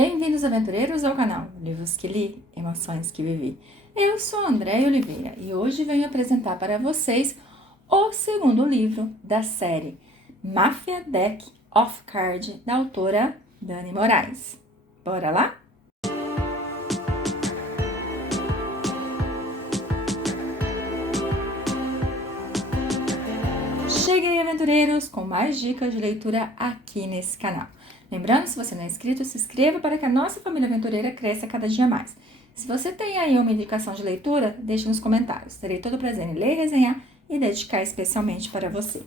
Bem-vindos, aventureiros, ao canal Livros que Li, Emoções que Vivi. Eu sou Andréia Oliveira e hoje venho apresentar para vocês o segundo livro da série Mafia Deck of Card, da autora Dani Moraes. Bora lá? Cheguei, aventureiros, com mais dicas de leitura aqui nesse canal. Lembrando, se você não é inscrito, se inscreva para que a nossa família aventureira cresça cada dia mais. Se você tem aí uma indicação de leitura, deixe nos comentários. Terei todo o prazer em ler, resenhar e dedicar especialmente para você.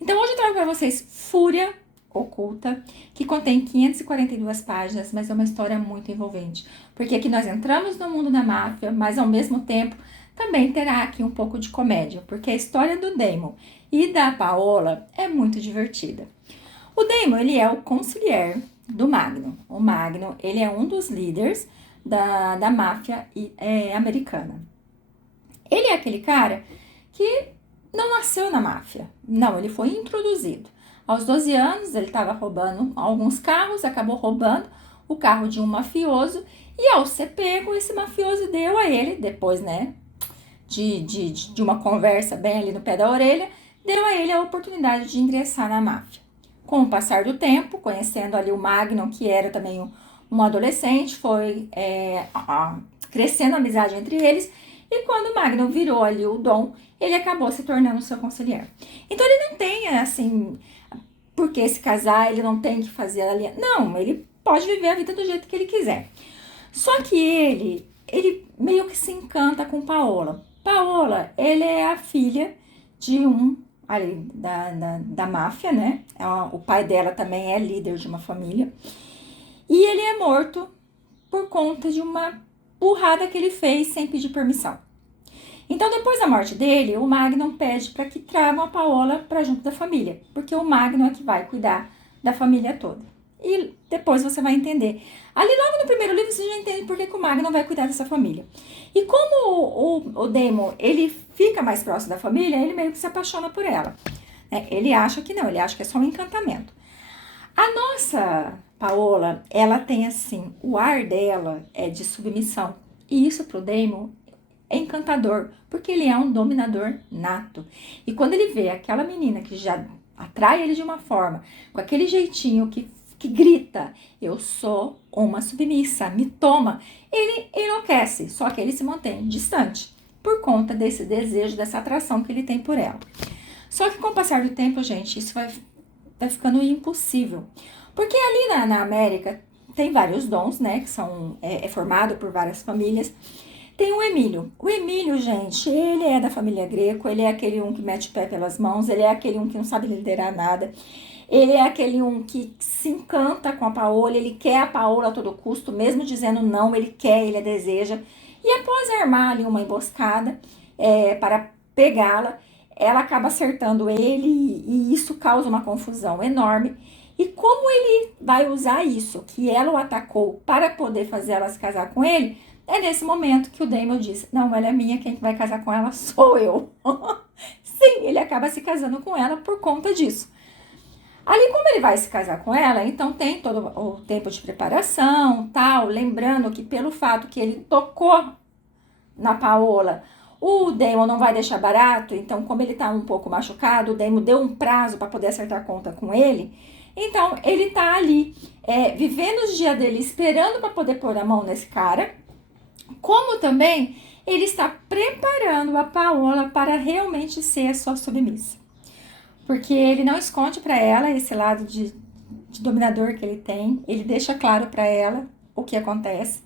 Então, hoje eu trago para vocês Fúria Oculta, que contém 542 páginas, mas é uma história muito envolvente. Porque aqui nós entramos no mundo da máfia, mas ao mesmo tempo também terá aqui um pouco de comédia, porque a história do Damon e da Paola é muito divertida. O Damon, ele é o consigliere do Magnum. O Magnum, ele é um dos líderes da máfia americana. Ele é aquele cara que não nasceu na máfia. Não, ele foi introduzido. Aos 12 anos, ele estava roubando alguns carros, acabou roubando o carro de um mafioso. E ao ser pego, esse mafioso deu a ele, depois, de uma conversa bem ali no pé da orelha, deu a ele a oportunidade de ingressar na máfia. Com o passar do tempo, conhecendo ali o Magnum, que era também um adolescente, foi crescendo a amizade entre eles. E quando o Magnum virou ali o Dom, ele acabou se tornando seu conselheiro. Então, ele não tem, assim, por que se casar, ele não tem que fazer ali. Não, ele pode viver a vida do jeito que ele quiser. Só que ele meio que se encanta com Paola. Paola, ele é a filha de ali da máfia, né? O pai dela também é líder de uma família. E ele é morto por conta de uma burrada que ele fez sem pedir permissão. Então, depois da morte dele, o Magnum pede para que tragam a Paola para junto da família, porque o Magnum é que vai cuidar da família toda. E depois você vai entender. Ali logo no primeiro livro você já entende por que o Magnum vai cuidar dessa família. E como o Damon, ele fica mais próximo da família, ele meio que se apaixona por ela. Ele acha que não, ele acha que é só um encantamento. A nossa Paola, ela tem assim, o ar dela é de submissão. E isso pro Damon é encantador, porque ele é um dominador nato. E quando ele vê aquela menina que já atrai ele de uma forma, com aquele jeitinho que grita, eu sou uma submissa, me toma, ele enlouquece, só que ele se mantém distante, por conta desse desejo, dessa atração que ele tem por ela. Só que com o passar do tempo, gente, isso vai ficando impossível, porque ali na América tem vários dons, né, que são, formado por várias famílias. Tem o Emílio. O Emílio, gente, ele é da família Greco, ele é aquele que mete o pé pelas mãos, ele é aquele que não sabe liderar nada. Ele é aquele que se encanta com a Paola, ele quer a Paola a todo custo, mesmo dizendo não, ele quer, ele a deseja. E após armar ali uma emboscada para pegá-la, ela acaba acertando ele e isso causa uma confusão enorme. E como ele vai usar isso, que ela o atacou, para poder fazer ela se casar com ele, é nesse momento que o Damon diz, não, ela é minha, quem vai casar com ela sou eu. Sim, ele acaba se casando com ela por conta disso. Ali, como ele vai se casar com ela, então tem todo o tempo de preparação, tal, lembrando que pelo fato que ele tocou na Paola, o Damon não vai deixar barato, então como ele tá um pouco machucado, o Damon deu um prazo para poder acertar a conta com ele, então ele tá ali, vivendo os dias dele, esperando para poder pôr a mão nesse cara, como também ele está preparando a Paola para realmente ser a sua submissa. Porque ele não esconde para ela esse lado de dominador que ele tem. Ele deixa claro para ela o que acontece.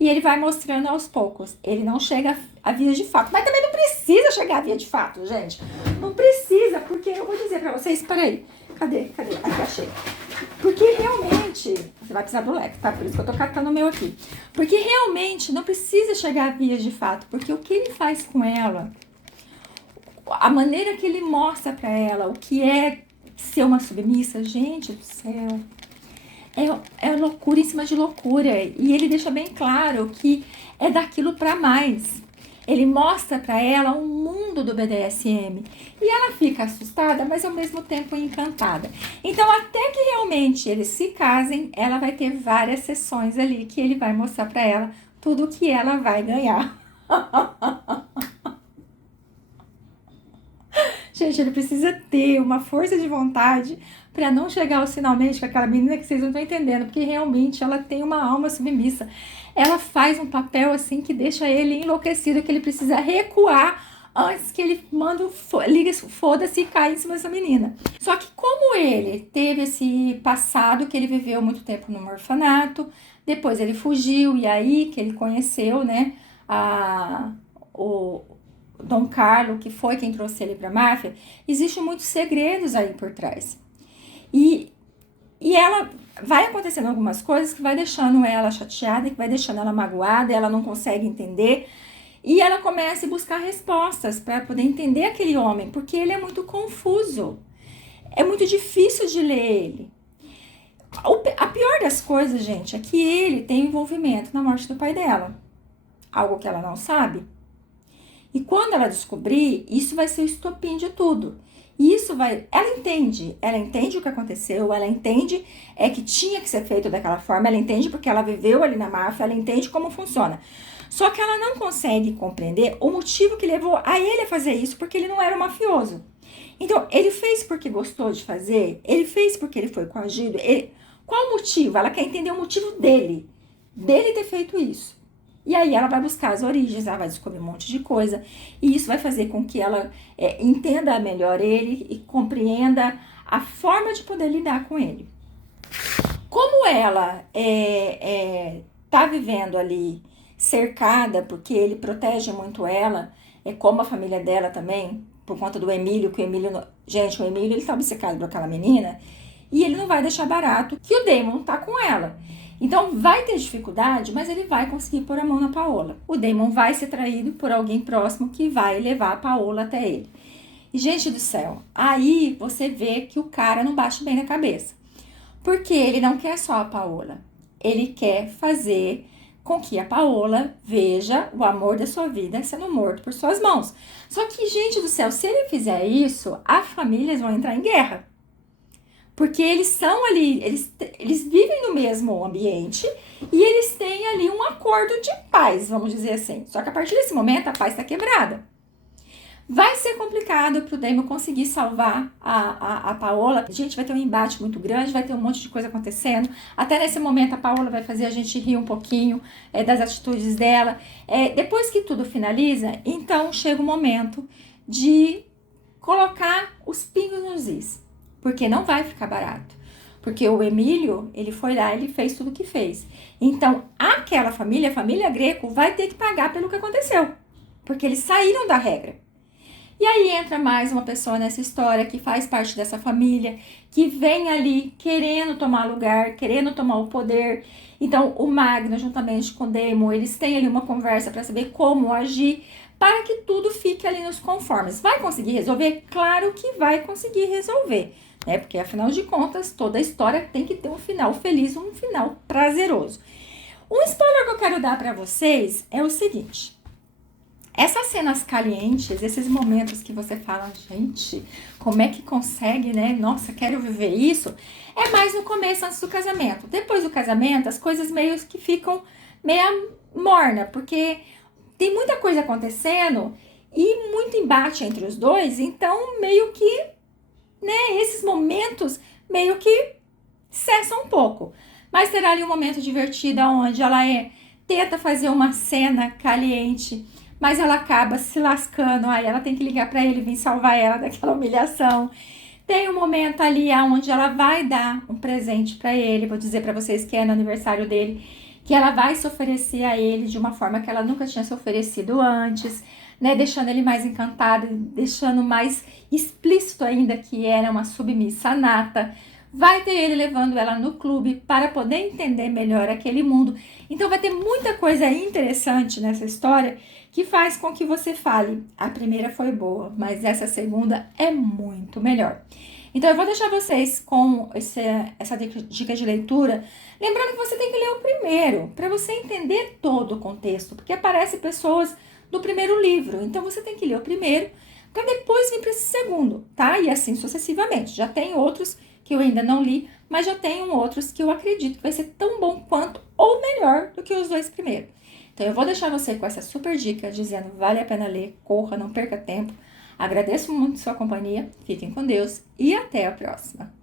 E ele vai mostrando aos poucos. Ele não chega a via de fato. Mas também não precisa chegar a via de fato, gente. Não precisa, porque eu vou dizer para vocês... Peraí, cadê? Aqui, achei. Porque realmente... Você vai precisar do leque, tá? Por isso que eu tô catando o meu aqui. Porque realmente não precisa chegar a via de fato. Porque o que ele faz com ela... A maneira que ele mostra pra ela o que é ser uma submissa, gente do céu, é loucura em cima de loucura. E ele deixa bem claro que é daquilo pra mais. Ele mostra pra ela um mundo do BDSM. E ela fica assustada, mas ao mesmo tempo encantada. Então, até que realmente eles se casem, ela vai ter várias sessões ali que ele vai mostrar pra ela tudo que ela vai ganhar. Gente, ele precisa ter uma força de vontade para não chegar ao finalmente com aquela menina que vocês não estão entendendo, porque realmente ela tem uma alma submissa. Ela faz um papel assim que deixa ele enlouquecido, que ele precisa recuar antes que ele manda liga, foda-se e cai em cima dessa menina. Só que como ele teve esse passado que ele viveu muito tempo no orfanato, depois ele fugiu e aí que ele conheceu, né, o Dom Carlo, que foi quem trouxe ele para a máfia, existem muitos segredos aí por trás. E ela vai acontecendo algumas coisas que vai deixando ela chateada, que vai deixando ela magoada, ela não consegue entender. E ela começa a buscar respostas para poder entender aquele homem, porque ele é muito confuso. É muito difícil de ler ele. A pior das coisas, gente, é que ele tem envolvimento na morte do pai dela. Algo que ela não sabe. E quando ela descobrir, isso vai ser o estopim de tudo. E isso vai... Ela entende o que aconteceu, ela entende que tinha que ser feito daquela forma, ela entende porque ela viveu ali na máfia, ela entende como funciona. Só que ela não consegue compreender o motivo que levou a ele a fazer isso, porque ele não era um mafioso. Então, ele fez porque gostou de fazer, ele fez porque ele foi coagido. Qual o motivo? Ela quer entender o motivo dele ter feito isso. E aí ela vai buscar as origens, ela vai descobrir um monte de coisa. E isso vai fazer com que ela entenda melhor ele e compreenda a forma de poder lidar com ele. Como ela tá vivendo ali cercada, porque ele protege muito ela, como a família dela também, por conta do Emílio, que o Emílio... Gente, o Emílio, ele tá obcecado por aquela menina, e ele não vai deixar barato que o Damon tá com ela. Então, vai ter dificuldade, mas ele vai conseguir pôr a mão na Paola. O Damon vai ser traído por alguém próximo que vai levar a Paola até ele. E, gente do céu, aí você vê que o cara não bate bem na cabeça. Porque ele não quer só a Paola. Ele quer fazer com que a Paola veja o amor da sua vida sendo morto por suas mãos. Só que, gente do céu, se ele fizer isso, as famílias vão entrar em guerra. Porque eles são ali, eles vivem no mesmo ambiente e eles têm ali um acordo de paz, vamos dizer assim. Só que a partir desse momento a paz está quebrada. Vai ser complicado pro Damon conseguir salvar a Paola. Gente, vai ter um embate muito grande, vai ter um monte de coisa acontecendo. Até nesse momento a Paola vai fazer a gente rir um pouquinho das atitudes dela. Depois que tudo finaliza, então chega o momento de colocar os pingos nos is. Porque não vai ficar barato. Porque o Emílio, ele foi lá, ele fez tudo o que fez. Então, aquela família, a família Greco, vai ter que pagar pelo que aconteceu. Porque eles saíram da regra. E aí entra mais uma pessoa nessa história que faz parte dessa família, que vem ali querendo tomar lugar, querendo tomar o poder. Então, o Magno, juntamente com o Damon, eles têm ali uma conversa para saber como agir, para que tudo fique ali nos conformes. Vai conseguir resolver? Claro que vai conseguir resolver, né? Porque, afinal de contas, toda a história tem que ter um final feliz, um final prazeroso. Um spoiler que eu quero dar para vocês é o seguinte. Essas cenas calientes, esses momentos que você fala, gente, como é que consegue, né? Nossa, quero viver isso. É mais no começo, antes do casamento. Depois do casamento, as coisas meio que ficam meio morna, porque tem muita coisa acontecendo e muito embate entre os dois. Então, meio que, né, esses momentos meio que cessam um pouco. Mas terá ali um momento divertido, onde ela tenta fazer uma cena caliente, mas ela acaba se lascando, aí ela tem que ligar para ele, vir salvar ela daquela humilhação. Tem um momento ali onde ela vai dar um presente para ele, vou dizer para vocês que é no aniversário dele, que ela vai se oferecer a ele de uma forma que ela nunca tinha se oferecido antes, né, deixando ele mais encantado, deixando mais explícito ainda que era uma submissa nata. Vai ter ele levando ela no clube para poder entender melhor aquele mundo. Então vai ter muita coisa interessante nessa história que faz com que você fale, a primeira foi boa, mas essa segunda é muito melhor. Então eu vou deixar vocês com essa dica de leitura, lembrando que você tem que ler o primeiro, para você entender todo o contexto, porque aparecem pessoas do primeiro livro. Então, você tem que ler o primeiro para depois vir para esse segundo, tá? E assim sucessivamente. Já tem outros que eu ainda não li, mas já tem outros que eu acredito que vai ser tão bom quanto ou melhor do que os 2 primeiros. Então, eu vou deixar você com essa super dica, dizendo vale a pena ler, corra, não perca tempo. Agradeço muito sua companhia, fiquem com Deus e até a próxima!